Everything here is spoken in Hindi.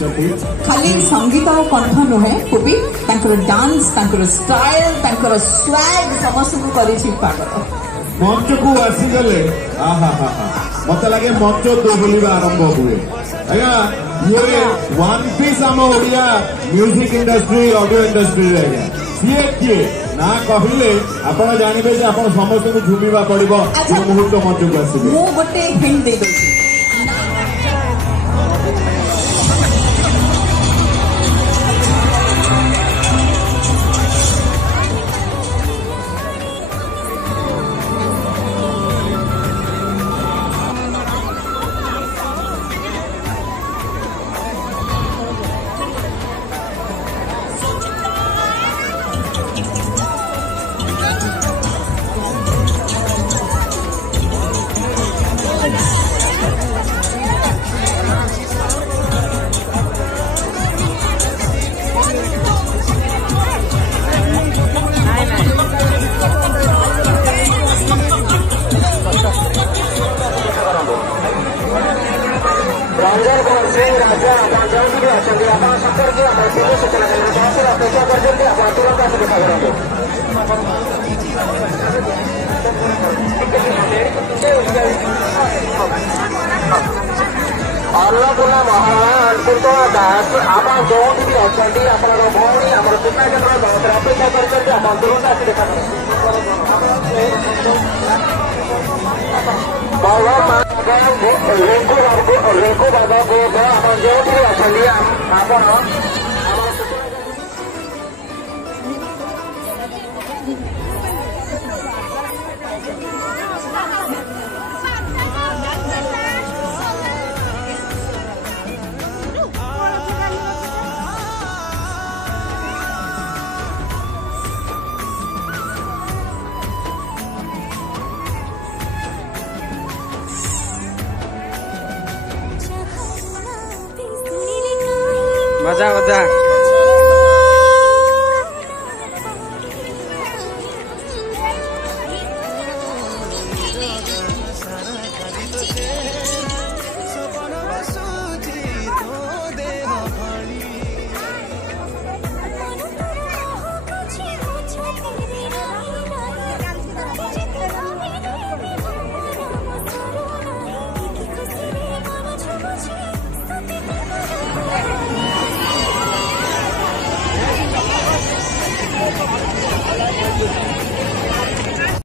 खाली संगीत और कंठ नुहे कवि डांस स्टाइल स्वैग समस्त पागल मंच को आसीगले मत लगे मंच तो बोलिबा आरंभ हुए आज्ञा ये वन पीस आम Odia music industry audio industry आज्ञा सीए किए ना कहले आपण जानबे जे आपण समस्त को झुमिबा पड़िबो जो मुहूर्त मंच को आसीबे मो गोटे हिंट दे दो रंजन कुमार सिंह राजा आप जो भी अच्छे आप संपर्क सूचना अपेक्षा करते आप तुरंत आस देखा करूँ अन्नपूर्णा महाराज पुतला दास आप जो भी अच्छे आप भौणी आम सूचना केन्द्र अपेक्षा करते आप तुरंत आस देखा रिंकू बाबा को आप जो भी अच्छे आप मजा